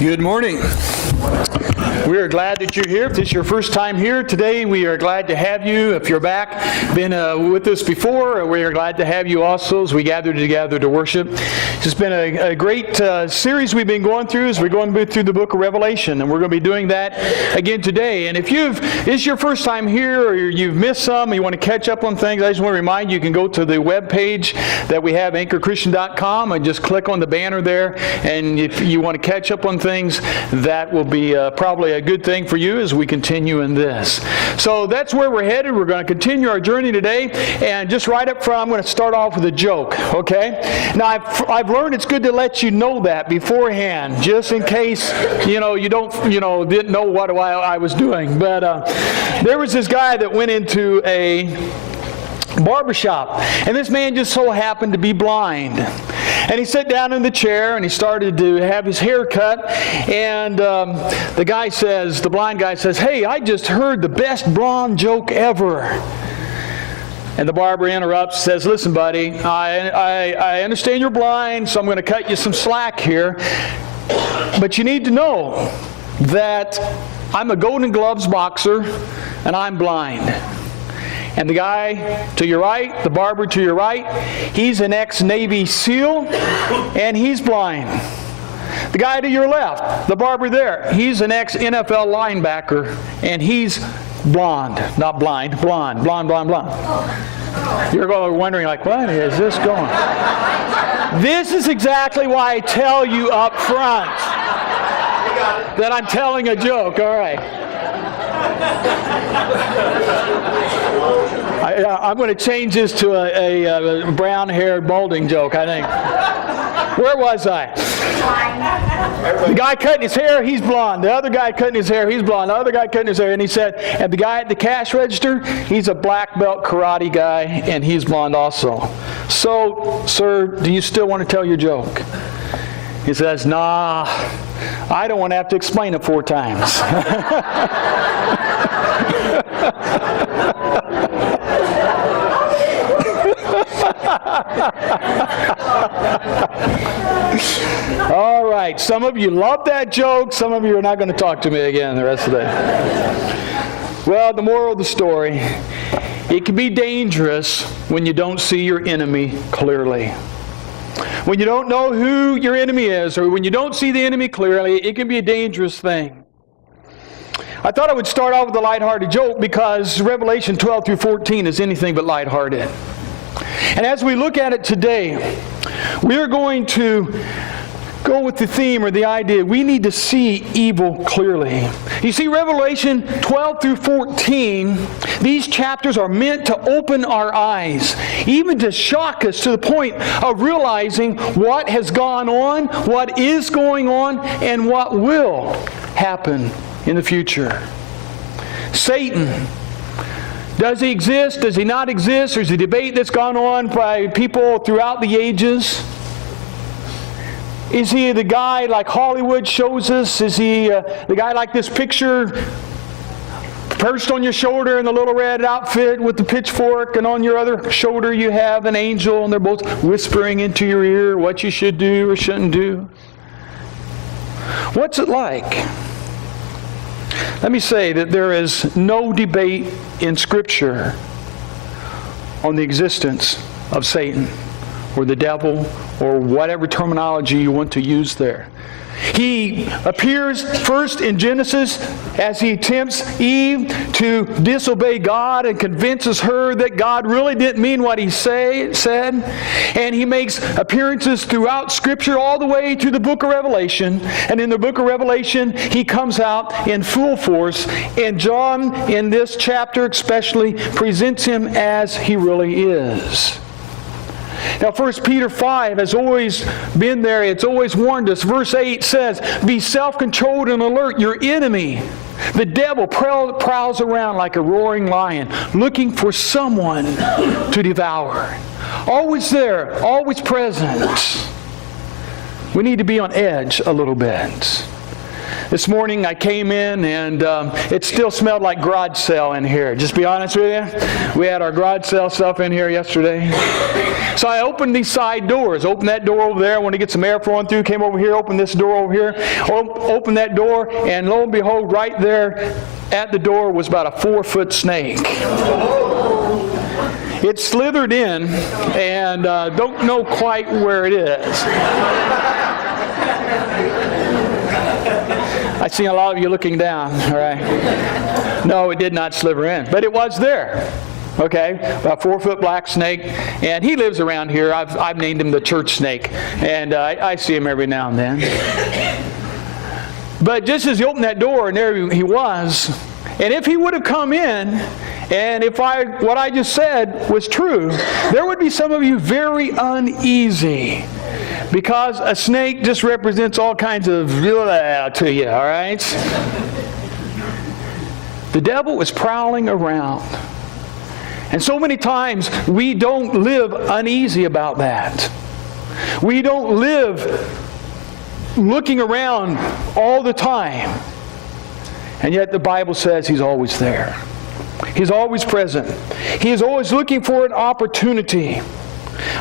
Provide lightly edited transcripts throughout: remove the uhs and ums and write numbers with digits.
Good morning. We are glad that you're here. If this is your first time here today, we are glad to have you. If you're back, been with us before, we are glad to have you also as we gather together to worship. It's been a great series we've been going through as we're going through the book of Revelation, and we're going to be doing that again today. And if this is your first time here or you've missed some, you want to catch up on things, I just want to remind you, you can go to the web page that we have, anchorchristian.com, and just click on the banner there. And if you want to catch up on things, that will be probably a good thing for you as we continue in this. So that's where we're headed. We're going to continue our journey today. And just right up front, I'm going to start off with a joke, okay? Now, I've learned it's good to let you know that beforehand, just in case, you didn't know what I was doing. But there was this guy that went into a barbershop, and this man just so happened to be blind. And he sat down in the chair and he started to have his hair cut, and the blind guy says, "Hey, I just heard the best blonde joke ever." And the barber interrupts, says, "Listen, buddy, I understand you're blind, so I'm going to cut you some slack here, but you need to know that I'm a Golden Gloves boxer and I'm blind." And the guy to your right, the barber to your right, he's an ex-Navy SEAL, and he's blind. The guy to your left, the barber there, he's an ex-NFL linebacker, and he's blonde. Not blind, blonde. Blonde. You're wondering, like, what is this going? This is exactly why I tell you up front that I'm telling a joke, all right. I'm going to change this to a brown-haired balding joke, I think. Where was I? The guy cutting his hair, he's blonde. The other guy cutting his hair, he's blonde. The other guy cutting his hair, and he said, and the guy at the cash register, he's a black belt karate guy, and he's blonde also. So, sir, do you still want to tell your joke? He says, "Nah, I don't want to have to explain it 4 times." All right, some of you love that joke. Some of you are not going to talk to me again the rest of the day. Well, the moral of the story, it can be dangerous when you don't see your enemy clearly. When you don't know who your enemy is, or when you don't see the enemy clearly, it can be a dangerous thing. I thought I would start off with a lighthearted joke because Revelation 12 through 14 is anything but lighthearted. And as we look at it today, we are going to go with the theme or the idea, we need to see evil clearly. You see, Revelation 12 through 14, these chapters are meant to open our eyes, even to shock us to the point of realizing what has gone on, what is going on, and what will happen in the future. Satan, does he exist? Does he not exist? There's a debate that's gone on by people throughout the ages. Is he the guy like Hollywood shows us? Is he the guy like this picture, perched on your shoulder in the little red outfit with the pitchfork, and on your other shoulder you have an angel, and they're both whispering into your ear what you should do or shouldn't do? What's it like? Let me say that there is no debate in Scripture on the existence of Satan or the devil or whatever terminology you want to use there. He appears first in Genesis as he tempts Eve to disobey God and convinces her that God really didn't mean what he said. And he makes appearances throughout Scripture all the way to the book of Revelation. And in the book of Revelation, he comes out in full force. And John, in this chapter especially, presents him as he really is. Now, 1 Peter 5 has always been there. It's always warned us. Verse 8 says, "Be self-controlled and alert. Your enemy, the devil, prowls around like a roaring lion, looking for someone to devour." Always there, always present. We need to be on edge a little bit. This morning I came in and it still smelled like garage sale in here. Just be honest with you. We had our garage sale stuff in here yesterday. So I opened these side doors. Opened that door over there. I wanted to get some air flowing through. Came over here, opened this door over here. Opened that door, and lo and behold, right there at the door was about a 4-foot snake. It slithered in, and don't know quite where it is. I see a lot of you looking down, all right? No, it did not slither in, but it was there. Okay, about 4-foot black snake, and he lives around here. I've named him the church snake, and I see him every now and then. But just as he opened that door, and there he was, and if he would have come in, and if what I just said was true, there would be some of you very uneasy, because a snake just represents all kinds of to you, all right? The devil was prowling around. And so many times we don't live uneasy about that. We don't live looking around all the time. And yet the Bible says He's always there. He's always present. He is always looking for an opportunity.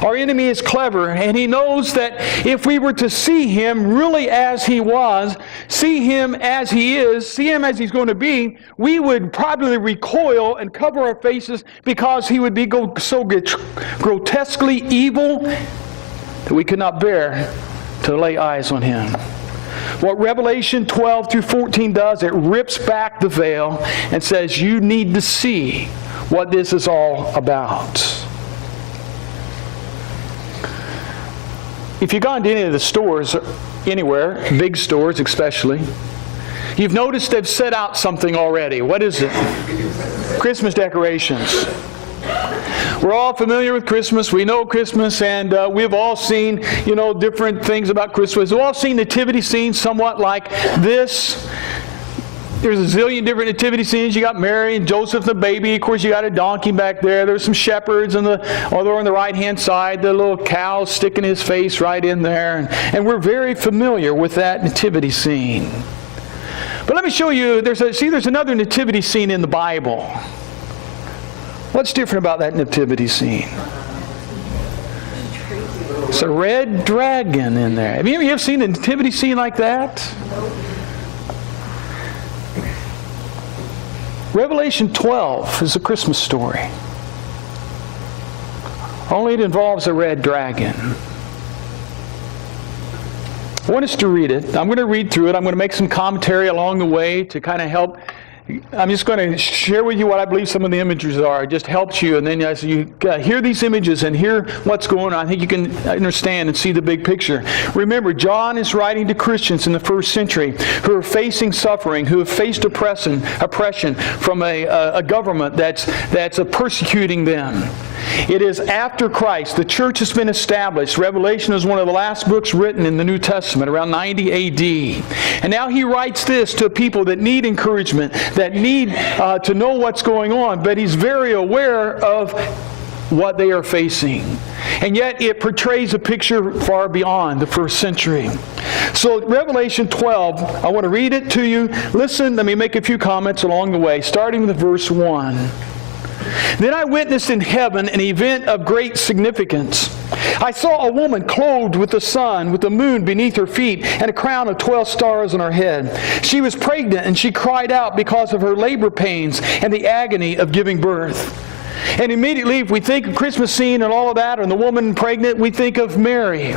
Our enemy is clever, and he knows that if we were to see him really as he was, see him as he is, see him as he's going to be, we would probably recoil and cover our faces because he would be so grotesquely evil that we could not bear to lay eyes on him. What Revelation 12 through 14 does, it rips back the veil and says, you need to see what this is all about. If you've gone to any of the stores, anywhere, big stores especially, you've noticed they've set out something already. What is it? Christmas decorations. We're all familiar with Christmas. We know Christmas, and we've all seen, different things about Christmas. We've all seen nativity scenes somewhat like this. There's a zillion different nativity scenes. You got Mary and Joseph and the baby. Of course, you got a donkey back there. There's some shepherds on the right-hand side. The little cow sticking his face right in there. And we're very familiar with that nativity scene. But let me show you, there's another nativity scene in the Bible. What's different about that nativity scene? It's a red dragon in there. Have you ever seen a nativity scene like that? Revelation 12 is a Christmas story. Only it involves a red dragon. I want us to read it. I'm going to read through it. I'm going to make some commentary along the way to kind of help. I'm just going to share with you what I believe some of the images are. It just helps you. And then as you hear these images and hear what's going on, I think you can understand and see the big picture. Remember, John is writing to Christians in the first century who are facing suffering, who have faced oppression from a government that's persecuting them. It is after Christ. The church has been established. Revelation is one of the last books written in the New Testament, around 90 A.D. And now he writes this to people that need encouragement, that need to know what's going on, but he's very aware of what they are facing. And yet it portrays a picture far beyond the first century. So Revelation 12, I want to read it to you. Listen, let me make a few comments along the way, starting with verse 1. Then I witnessed in heaven an event of great significance. I saw a woman clothed with the sun, with the moon beneath her feet, and a crown of 12 stars on her head. She was pregnant, and she cried out because of her labor pains and the agony of giving birth. And immediately, if we think of Christmas scene and all of that, and the woman pregnant, we think of Mary.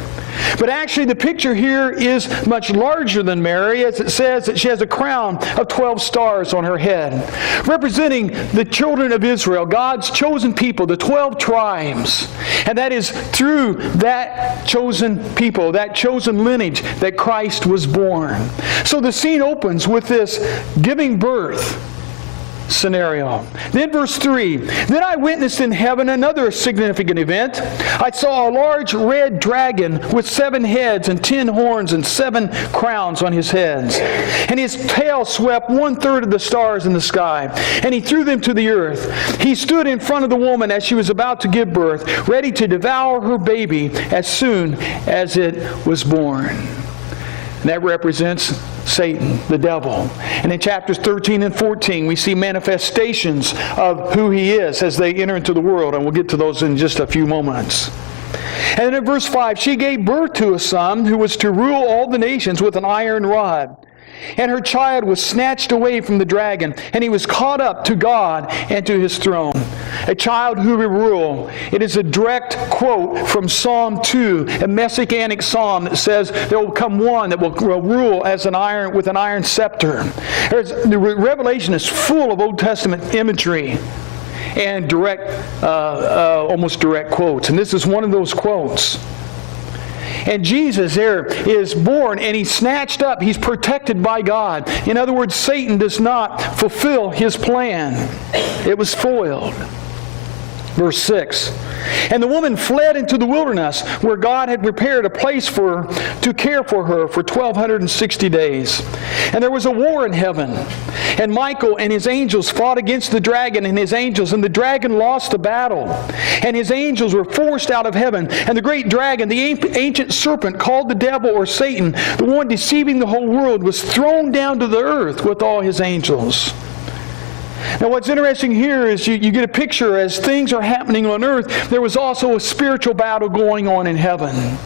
But actually, the picture here is much larger than Mary, as it says that she has a crown of 12 stars on her head, representing the children of Israel, God's chosen people, the 12 tribes. And that is through that chosen people, that chosen lineage, that Christ was born. So the scene opens with this giving birth scenario. Then verse 3, then I witnessed in heaven another significant event. I saw a large red dragon with 7 heads and 10 horns and 7 crowns on his heads. And his tail swept 1/3 of the stars in the sky, and he threw them to the earth. He stood in front of the woman as she was about to give birth, ready to devour her baby as soon as it was born. And that represents Satan, the devil. And in chapters 13 and 14, we see manifestations of who he is as they enter into the world, and we'll get to those in just a few moments. And then in verse 5, she gave birth to a son who was to rule all the nations with an iron rod. And her child was snatched away from the dragon, and he was caught up to God and to his throne. A child who will rule. It is a direct quote from Psalm 2, a messianic psalm that says there will come one that will rule as with an iron scepter. The Revelation is full of Old Testament imagery and almost direct quotes. And this is one of those quotes. And Jesus there is born, and he's snatched up. He's protected by God. In other words, Satan does not fulfill his plan. It was foiled. Verse 6. And the woman fled into the wilderness, where God had prepared a place for her to care for her for 1,260 days. And there was a war in heaven. And Michael and his angels fought against the dragon and his angels, and the dragon lost the battle. And his angels were forced out of heaven. And the great dragon, the ancient serpent called the devil or Satan, the one deceiving the whole world, was thrown down to the earth with all his angels. Now what's interesting here is you get a picture as things are happening on earth, there was also a spiritual battle going on in heaven.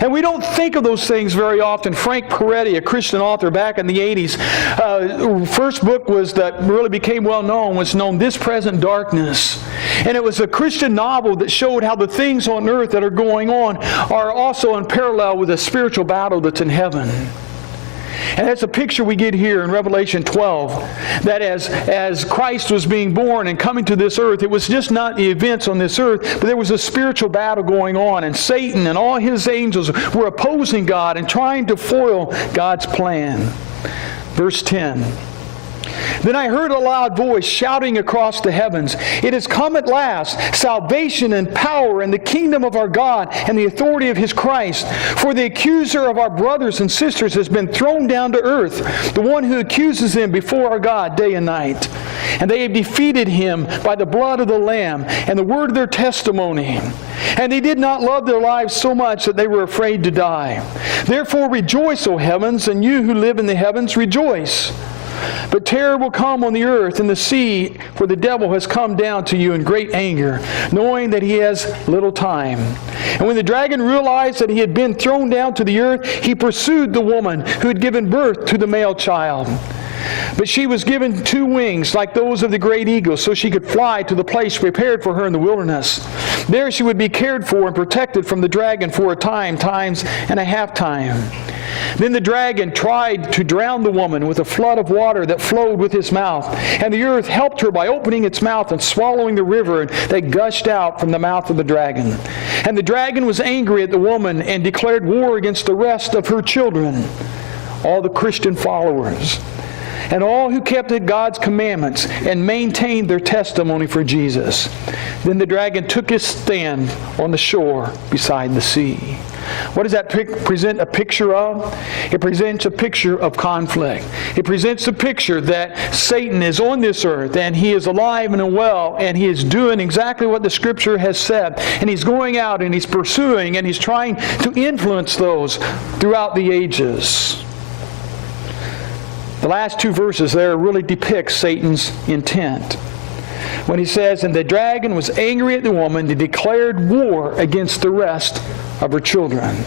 And we don't think of those things very often. Frank Peretti, a Christian author back in the 80s, first book that really became well known was known This Present Darkness. And it was a Christian novel that showed how the things on earth that are going on are also in parallel with a spiritual battle that's in heaven. And that's a picture we get here in Revelation 12, that as Christ was being born and coming to this earth, it was just not the events on this earth, but there was a spiritual battle going on, and Satan and all his angels were opposing God and trying to foil God's plan. Verse 10. Then I heard a loud voice shouting across the heavens, "It has come at last, salvation and power and the kingdom of our God and the authority of his Christ. For the accuser of our brothers and sisters has been thrown down to earth, the one who accuses them before our God day and night. And they have defeated him by the blood of the Lamb and the word of their testimony. And they did not love their lives so much that they were afraid to die. Therefore rejoice, O heavens, and you who live in the heavens, rejoice. But terror will come on the earth and the sea, for the devil has come down to you in great anger, knowing that he has little time." And when the dragon realized that he had been thrown down to the earth, he pursued the woman who had given birth to the male child. But she was given 2 wings like those of the great eagle, so she could fly to the place prepared for her in the wilderness. There she would be cared for and protected from the dragon for a time, times and a half time. Then the dragon tried to drown the woman with a flood of water that flowed with his mouth. And the earth helped her by opening its mouth and swallowing the river that gushed out from the mouth of the dragon. And the dragon was angry at the woman and declared war against the rest of her children, all the Christian followers, and all who kept God's commandments and maintained their testimony for Jesus. Then the dragon took his stand on the shore beside the sea. What does that present a picture of? It presents a picture of conflict. It presents a picture that Satan is on this earth, and he is alive and well, and he is doing exactly what the Scripture has said. And he's going out and he's pursuing and he's trying to influence those throughout the ages. The last 2 verses there really depict Satan's intent. When he says, "And the dragon was angry at the woman and declared war against the rest of her children,"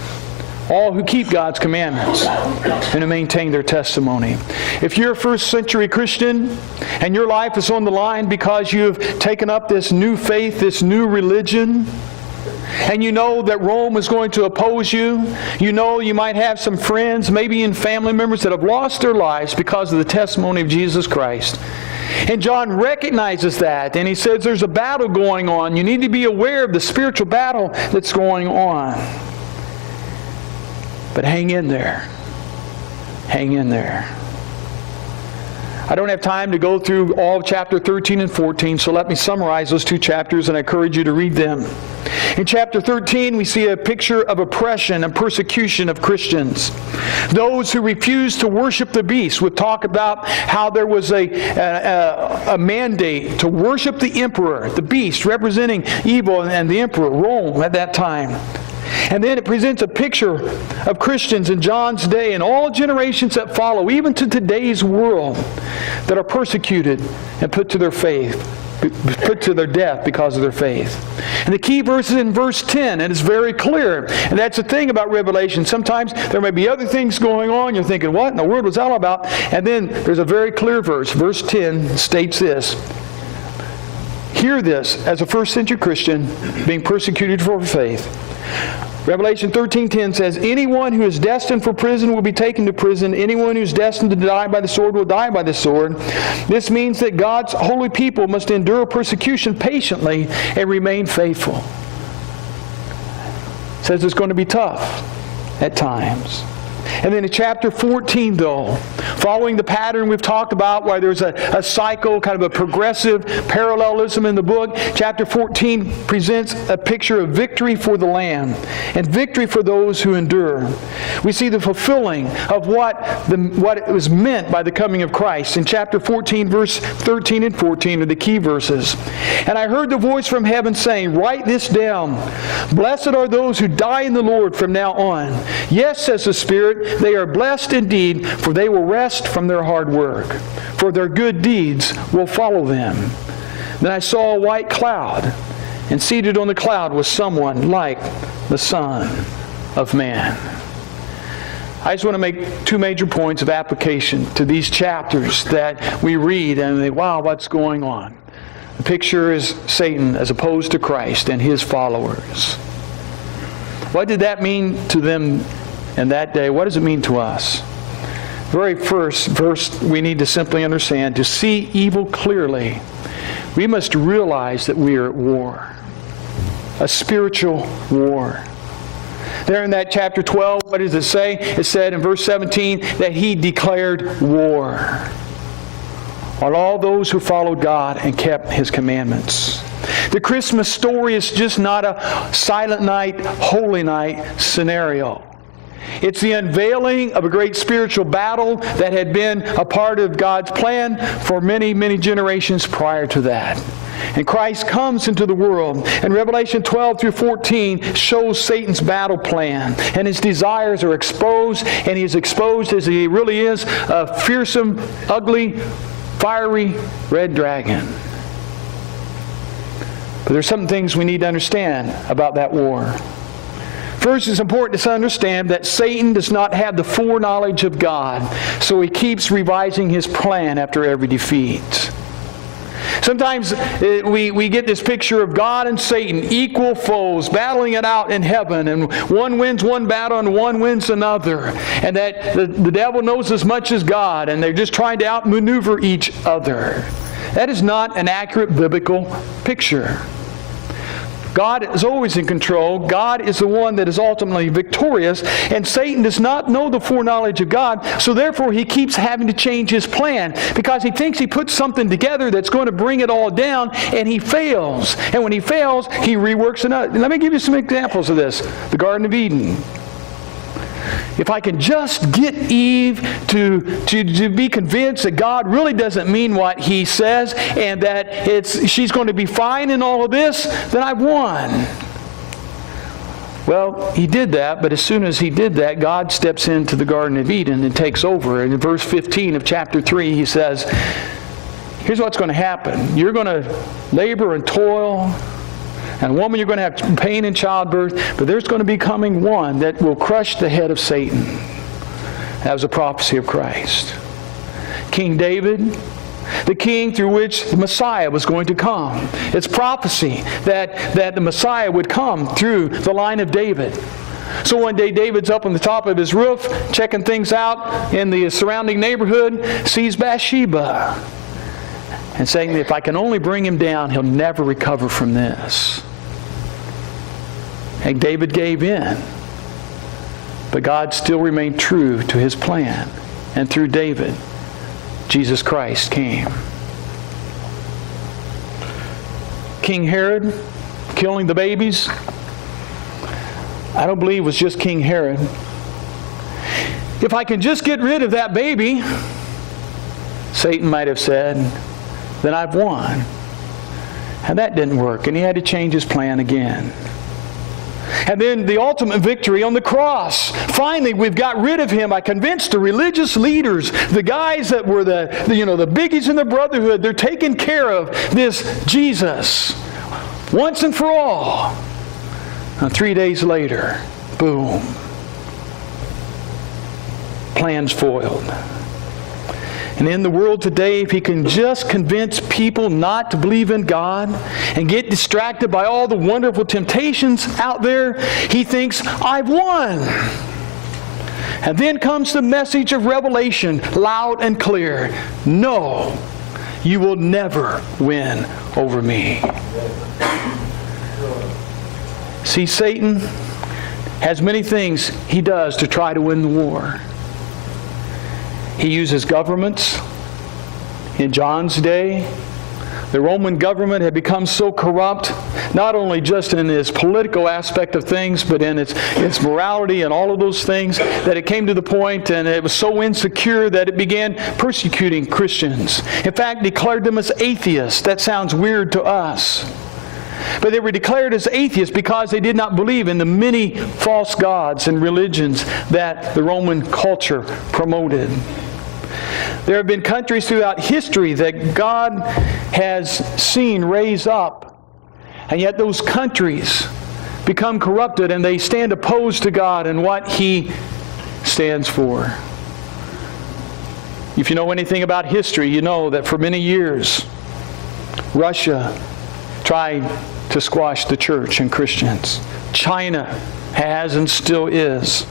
all who keep God's commandments and who maintain their testimony. If you're a first century Christian and your life is on the line because you have taken up this new faith, this new religion, and you know that Rome is going to oppose you, you know you might have some friends, maybe even family members that have lost their lives because of the testimony of Jesus Christ. And John recognizes that, and he says there's a battle going on. You need to be aware of the spiritual battle that's going on. But hang in there. Hang in there. I don't have time to go through all of chapter 13 and 14, so let me summarize those 2 chapters, and I encourage you to read them. In chapter 13, we see a picture of oppression and persecution of Christians. Those who refused to worship the beast would talk about how there was a mandate to worship the emperor, the beast representing evil, and the emperor, Rome, at that time. And then it presents a picture of Christians in John's day and all generations that follow, even to today's world, that are persecuted and put to their faith put to their death because of their faith. And the key verse is in verse 10, and it's very clear. And that's the thing about Revelation. Sometimes there may be other things going on. You're thinking, what in the world was that all about? And then there's a very clear verse. Verse 10 states this. Hear this as a first century Christian being persecuted for faith. Revelation 13:10 says, anyone who is destined for prison will be taken to prison. Anyone who is destined to die by the sword will die by the sword. This means that God's holy people must endure persecution patiently and remain faithful. It says it's going to be tough at times. And then in chapter 14, though, following the pattern we've talked about, where there's a cycle, kind of a progressive parallelism in the book, chapter 14 presents a picture of victory for the Lamb and victory for those who endure. We see the fulfilling of what it was meant by the coming of Christ. In chapter 14, verse 13 and 14 are the key verses. And I heard the voice from heaven saying, write this down. Blessed are those who die in the Lord from now on. Yes, says the Spirit, they are blessed indeed, for they will rest from their hard work, for their good deeds will follow them. Then I saw a white cloud, and seated on the cloud was someone like the Son of Man. I just want to make two major points of application to these chapters that we read and think, wow, what's going on? The picture is Satan as opposed to Christ and his followers. What did that mean to them in that day? What does it mean to us? Very first verse, we need to simply understand, to see evil clearly, we must realize that we are at war. A spiritual war. There in that chapter 12, what does it say? It said in verse 17 that he declared war on all those who followed God and kept his commandments. The Christmas story is just not a silent night, holy night scenario. It's the unveiling of a great spiritual battle that had been a part of God's plan for many, many generations prior to that. And Christ comes into the world. And Revelation 12 through 14 shows Satan's battle plan. And his desires are exposed. And he is exposed as he really is, a fearsome, ugly, fiery red dragon. But there's some things we need to understand about that war. First, it's important to understand that Satan does not have the foreknowledge of God, so he keeps revising his plan after every defeat. Sometimes we get this picture of God and Satan, equal foes, battling it out in heaven, and one wins one battle and one wins another, and that the devil knows as much as God, and they're just trying to outmaneuver each other. That is not an accurate biblical picture. God is always in control. God is the one that is ultimately victorious. And Satan does not know the foreknowledge of God, so therefore he keeps having to change his plan because he thinks he puts something together that's going to bring it all down, and he fails. And when he fails, he reworks another. Let me give you some examples of this. The Garden of Eden. If I can just get Eve to be convinced that God really doesn't mean what he says and that she's going to be fine in all of this, then I've won. Well, he did that, but as soon as he did that, God steps into the Garden of Eden and takes over. And in verse 15 of chapter 3, he says, here's what's going to happen. You're going to labor and toil, and woman, you're going to have pain in childbirth, but there's going to be coming one that will crush the head of Satan. That was a prophecy of Christ. King David, the king through which the Messiah was going to come. It's prophecy that the Messiah would come through the line of David. So one day David's up on the top of his roof, checking things out in the surrounding neighborhood, sees Bathsheba, and saying that if I can only bring him down, he'll never recover from this. And David gave in. But God still remained true to his plan. And through David, Jesus Christ came. King Herod killing the babies, I don't believe it was just King Herod. If I can just get rid of that baby, Satan might have said, then I've won. And that didn't work, and he had to change his plan again. And then the ultimate victory on the cross. Finally, we've got rid of him. I convinced the religious leaders, the guys that were the biggies in the brotherhood, they're taking care of this Jesus once and for all. And 3 days later, boom, plans foiled. And in the world today, if he can just convince people not to believe in God and get distracted by all the wonderful temptations out there, he thinks, I've won. And then comes the message of Revelation, loud and clear. No, you will never win over me. See, Satan has many things he does to try to win the war. He uses governments. In John's day, the Roman government had become so corrupt, not only just in its political aspect of things, but in its morality and all of those things, that it came to the point, and it was so insecure that it began persecuting Christians. In fact, declared them as atheists. That sounds weird to us. But they were declared as atheists because they did not believe in the many false gods and religions that the Roman culture promoted. There have been countries throughout history that God has seen raise up, and yet those countries become corrupted and they stand opposed to God and what He stands for. If you know anything about history, you know that for many years, Russia tried to squash the church and Christians. China has and still is.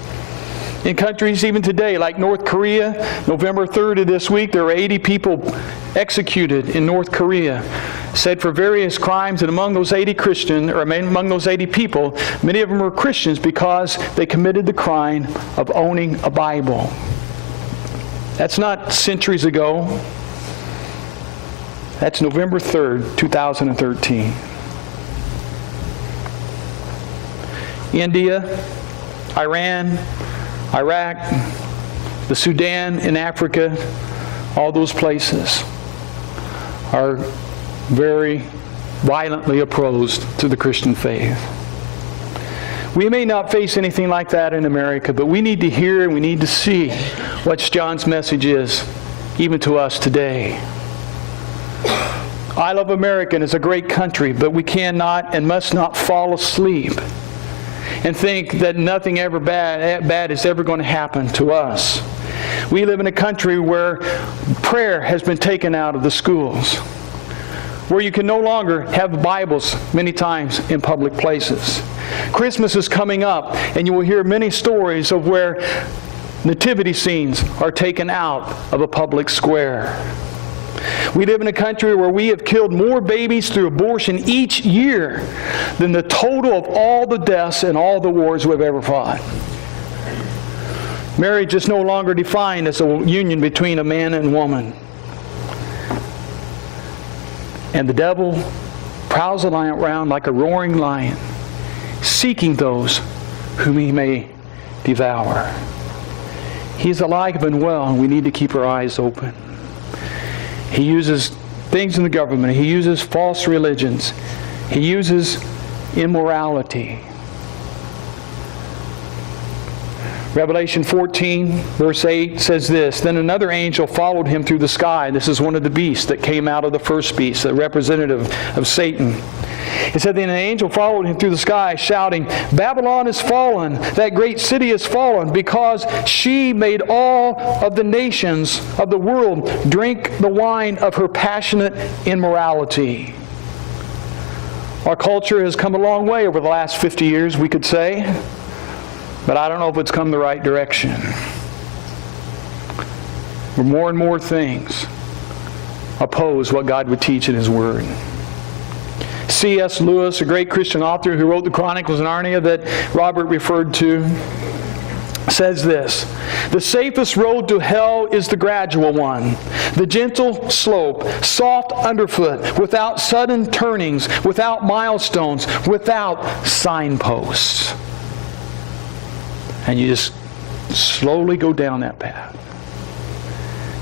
In countries even today, like North Korea, November 3rd of this week, there were 80 people executed in North Korea, said for various crimes, and among those 80 among those 80 people, many of them were Christians because they committed the crime of owning a Bible. That's not centuries ago. That's November 3rd, 2013. India, Iran, Iraq, the Sudan in Africa, all those places are very violently opposed to the Christian faith. We may not face anything like that in America, but we need to hear and we need to see what John's message is, even to us today. I love America, and it's a great country, but we cannot and must not fall asleep and think that nothing ever bad is ever going to happen to us. We live in a country where prayer has been taken out of the schools, where you can no longer have Bibles many times in public places. Christmas is coming up, and you will hear many stories of where nativity scenes are taken out of a public square. We live in a country where we have killed more babies through abortion each year than the total of all the deaths and all the wars we've ever fought. Marriage is no longer defined as a union between a man and woman. And the devil prowls around like a roaring lion, seeking those whom he may devour. He's alive and well, and we need to keep our eyes open. He uses things in the government. He uses false religions. He uses immorality. Revelation 14, verse 8 says this, "Then another angel followed him through the sky." This is one of the beasts that came out of the first beast, a representative of Satan. It said, "Then an angel followed him through the sky, shouting, 'Babylon is fallen, that great city is fallen, because she made all of the nations of the world drink the wine of her passionate immorality.'" Our culture has come a long way over the last 50 years, we could say, but I don't know if it's come the right direction. Where more and more things oppose what God would teach in His Word. C.S. Lewis, a great Christian author who wrote the Chronicles of Narnia that Robert referred to, says this, "The safest road to hell is the gradual one, the gentle slope, soft underfoot, without sudden turnings, without milestones, without signposts." And you just slowly go down that path.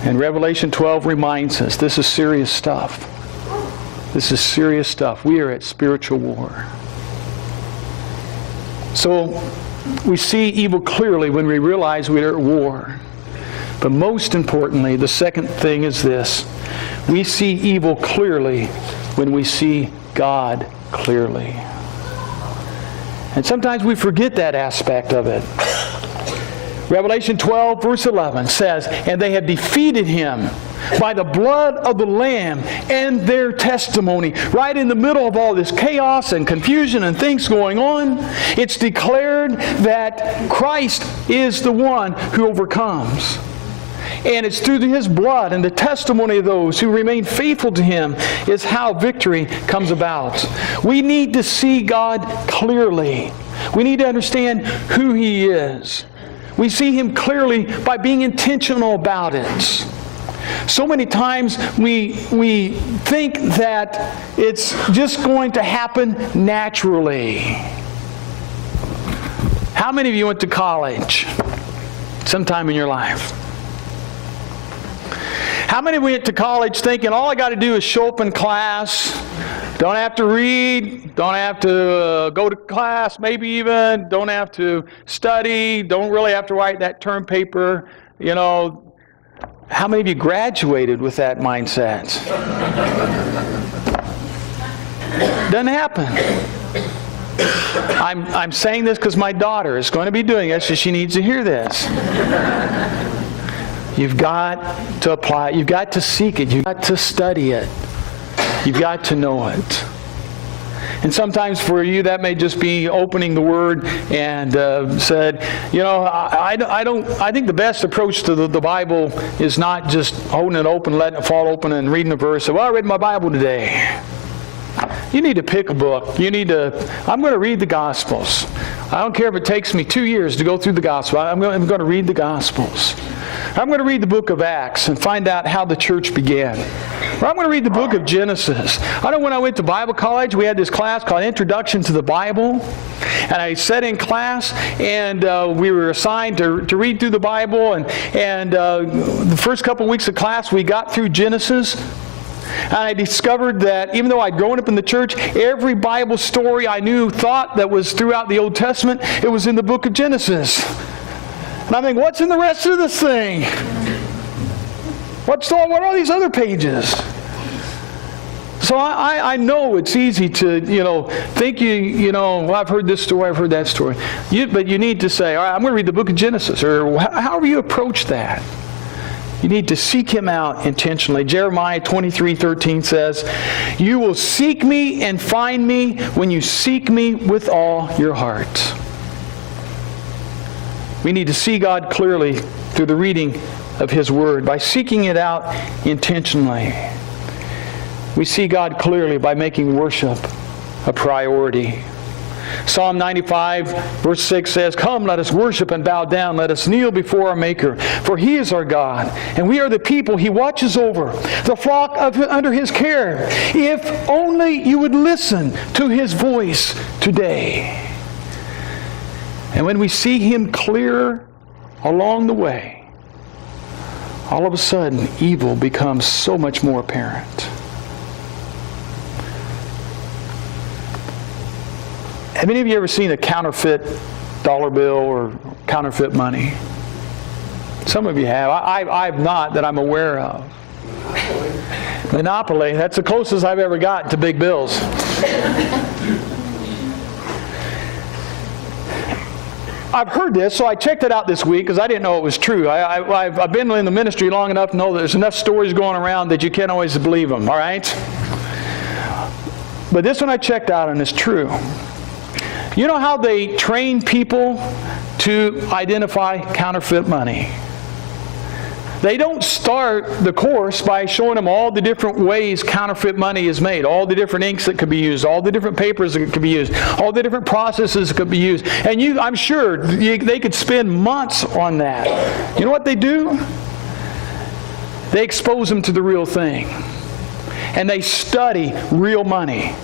And Revelation 12 reminds us this is serious stuff. This is serious stuff. We are at spiritual war. So we see evil clearly when we realize we are at war. But most importantly, the second thing is this. We see evil clearly when we see God clearly. And sometimes we forget that aspect of it. Revelation 12, verse 11 says, "And they have defeated him by the blood of the Lamb and their testimony." Right in the middle of all this chaos and confusion and things going on, it's declared that Christ is the one who overcomes. And it's through his blood and the testimony of those who remain faithful to him is how victory comes about. We need to see God clearly. We need to understand who he is. We see him clearly by being intentional about it. So many times we think that it's just going to happen naturally. How many of you went to college sometime in your life? How many went to college thinking all I got to do is show up in class, don't have to read, don't have to go to class, maybe even, don't have to study, don't really have to write that term paper, you know? How many of you graduated with that mindset? Doesn't happen. I'm saying this because my daughter is going to be doing it, so she needs to hear this. You've got to apply it. You've got to seek it. You've got to study it. You've got to know it. And sometimes for you, that may just be opening the Word and said, you know, I think the best approach to the Bible is not just holding it open, letting it fall open, and reading a verse. Well, I read my Bible today. You need to pick a book. I'm going to read the Gospels. I don't care if it takes me 2 years to go through the Gospel. I'm going to read the Gospels. I'm going to read the book of Acts and find out how the church began. Or I'm going to read the book of Genesis. I know when I went to Bible college, we had this class called Introduction to the Bible. And I sat in class, and we were assigned to read through the Bible. And the first couple weeks of class, we got through Genesis. And I discovered that even though I'd grown up in the church, every Bible story I thought that was throughout the Old Testament, it was in the book of Genesis. And I think, what's in the rest of this thing? What are all these other pages? So I know it's easy to, think well, I've heard this story, I've heard that story. But you need to say, all right, I'm going to read the book of Genesis, or however you approach that. You need to seek him out intentionally. Jeremiah 23:13 says, "You will seek me and find me when you seek me with all your heart." We need to see God clearly through the reading of his word, by seeking it out intentionally. We see God clearly by making worship a priority. Psalm 95, verse 6 says, "Come, let us worship and bow down. Let us kneel before our Maker. For he is our God, and we are the people he watches over, the flock under his care. If only you would listen to his voice today." And when we see him clear along the way, all of a sudden, evil becomes so much more apparent. Have any of you ever seen a counterfeit dollar bill or counterfeit money? Some of you have. I've not, that I'm aware of. Monopoly, that's the closest I've ever gotten to big bills. I've heard this, so I checked it out this week because I didn't know it was true. I've been in the ministry long enough to know there's enough stories going around that you can't always believe them, all right? But this one I checked out, and it's true. You know how they train people to identify counterfeit money? They don't start the course by showing them all the different ways counterfeit money is made, all the different inks that could be used, all the different papers that could be used, all the different processes that could be used. And I'm sure they could spend months on that. You know what they do? They expose them to the real thing. And they study real money.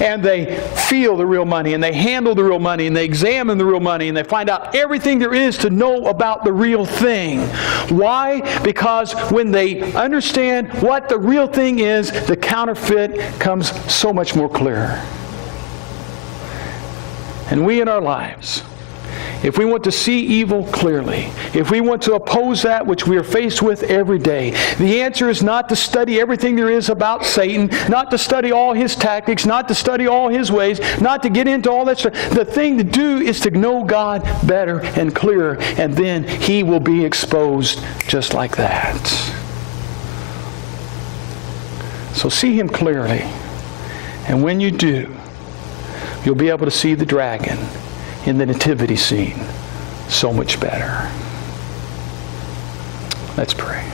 And they feel the real money, and they handle the real money, and they examine the real money, and they find out everything there is to know about the real thing. Why? Because when they understand what the real thing is, the counterfeit comes so much more clear. And we in our lives, if we want to see evil clearly, if we want to oppose that which we are faced with every day, the answer is not to study everything there is about Satan, not to study all his tactics, not to study all his ways, not to get into all that stuff. The thing to do is to know God better and clearer, and then he will be exposed just like that. So see him clearly, and when you do, you'll be able to see the dragon in the nativity scene so much better. Let's pray.